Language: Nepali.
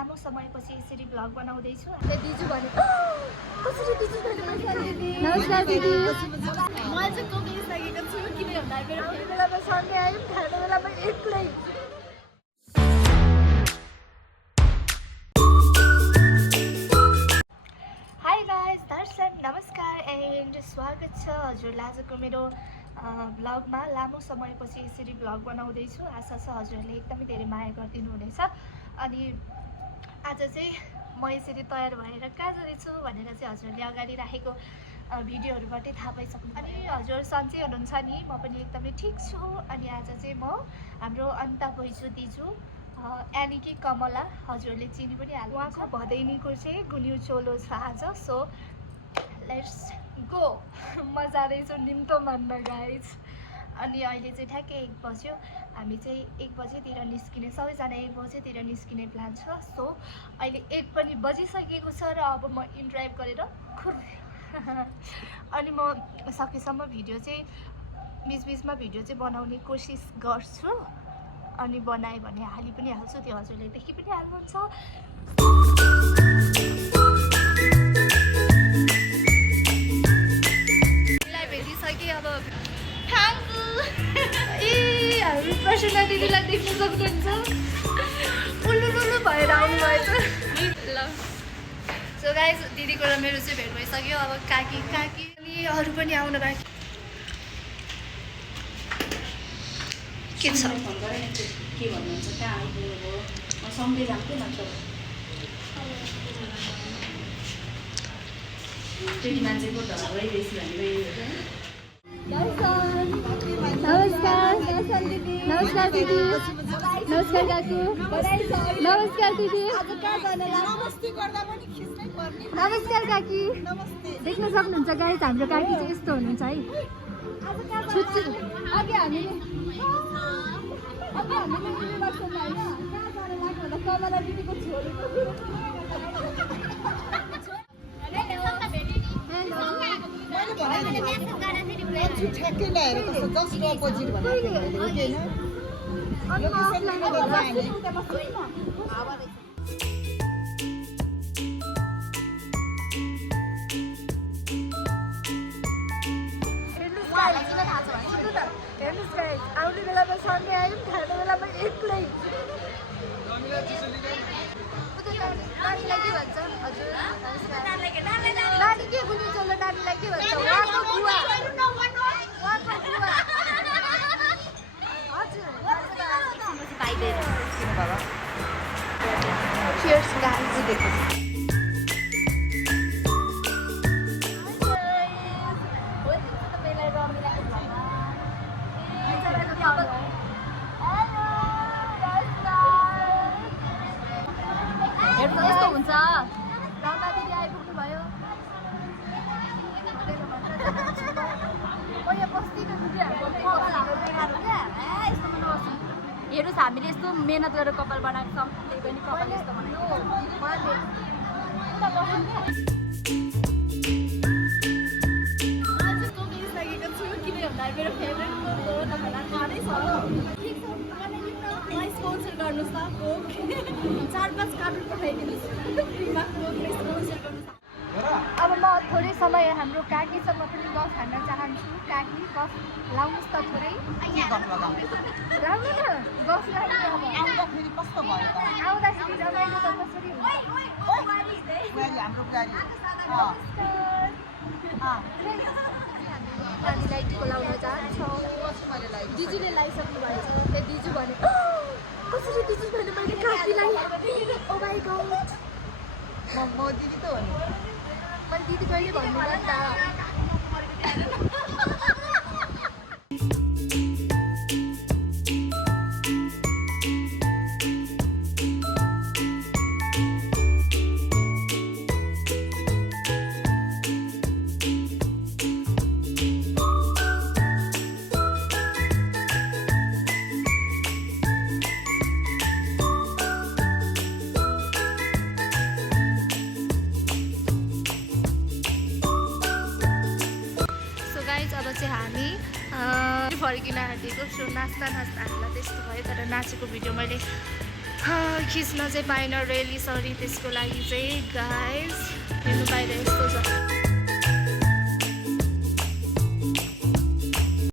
लामो समयपछि यसरी भ्लग बनाउँदैछु। दिजु भने कसरी दिजु नमस्कार दिदी। म चाहिँ कोकिसकेको छु किन भन्दा मेरो बेलामा सन्डे आयो खाने बेलामा एक्लै। हाई गाइस, दर्शन नमस्कार एन्ड स्वागत छ हजुरलाई आजको मेरो भ्लगमा। लामो समयपछि यसरी भ्लग बनाउँदैछु। आशा छ हजुरहरूले एकदमै धेरै माया गरिदिनु हुनेछ। अनि आज चाहिँ म यसरी तयार भएर कहाँ जाँदैछु भनेर चाहिँ हजुरहरूले अगाडि राखेको भिडियोहरूबाटै थाहा पाइसक्नु। अनि हजुर सन्चै हुनुहुन्छ नि? म पनि एकदमै ठिक छु। अनि आज चाहिँ म हाम्रो अनिता बोइजू दिजु यानि कि कमला, हजुरहरूले चिनी पनि हाल्नु। उहाँको भदैनीको चाहिँ गुन्यु चोलो छ आज। So let's go. म जाँदैछु निम्तो मान्न गाइज। अनि अहिले चाहिँ ठ्याक्कै 1 बज्यो। हामी चाहिँ 1 बजेतिर निस्किने, सबैजना 1 बजेतिर निस्किने प्लान छ। सो अहिले 1 पनि बजिसकेको छ र अब म इनड्राइभ गरेर अनि म सकेसम्म भिडियो चाहिँ बिचबिचमा भिडियो चाहिँ बनाउने कोसिस गर्छु। अनि बनाएँ भने हाली पनि हाल्छु, त्यो हजुरले देखि पनि हाल्नुहुन्छ। मलाई भेटिसकेँ अब। हामी प्रसन्ना दिदीलाई देख्न सक्नुहुन्छ, उल्लु भएर आउनु भएछ। ल सो गाइस, दिदीको र मेरो चाहिँ भेट भइसक्यो। अब काकी अनि अरू पनि आउनु बाँकी के छ? के भन्नुहुन्छ? कहाँ आइपुग्नुभयो? म सँगै जान्थेँ नत्र त्यति मान्छेको ढलै बेसी भनिरहेको। नमस्कार दिदी। नमस्कार दिदी। नमस्कार काकु। नमस्कार दिदी। नमस्कार काकी। देख्न सक्नुहुन्छ गाइस, हाम्रो काकी चाहिँ यस्तो हुनुहुन्छ है। अघि हामीले कमला दिदीको छोरी ठ्याक्कै ल्याएर कस्तो जस्ट अपोजिट भनेको होइन। हेर्नुहोस् गाइस, आउने बेलामा सन्डे आयो, खाने बेलामा एक्लै। नानीलाई के भन्छ हजुर? नानी के गुन्यु चोलो नानीलाई के भन्छ? उहाँको बुवा। Cheers guys. हेर्नु यस्तो हुन्छ। रामा दिदी आइपुग्नु भयो। हेर्नुहोस्, हामीले यस्तो मेहनत गरेर कपाल बनाएको छौँ, त्यही पनि कपाल यस्तो बनाएको। मेरो फेभरेट हो, तपाईँलाई थाहै छ। स्पोन्सर गर्नुहोस् न, कोक 4-5 कार्टुन पठाइदिनुहोस् फ्रीमा। अब म थोरै समय हाम्रो काकीसँग पनि गफ हान्न चाहन्छु। काकी गफ लाउनुहोस् त थोरै। लाउनु न गफ लाउनु। अब आउँदाखेरि कस्तो भयो त? आउँदाखेरि रमाइलो त कसरी हुन्छ? हाम्रो गाडी नानीलाई टिको लाउन चाहन्छौँ। दिजुले लगाइसक्नु भएको छ। त्यो दिजु भने कसरी दिजु भने मैले काकीलाई। ओ माई गॉड, म दिदी त हो नि। मैले दिदी कहिले भन्नु नि त। चाहिँ हामी फर्किन आँटेको छु। नाच्दा हामीलाई त्यस्तो भयो, तर नाचेको भिडियो मैले खिच्न चाहिँ पाएन रेली सरी त्यसको लागि चाहिँ गाइज हेर्नु बाहिर यस्तो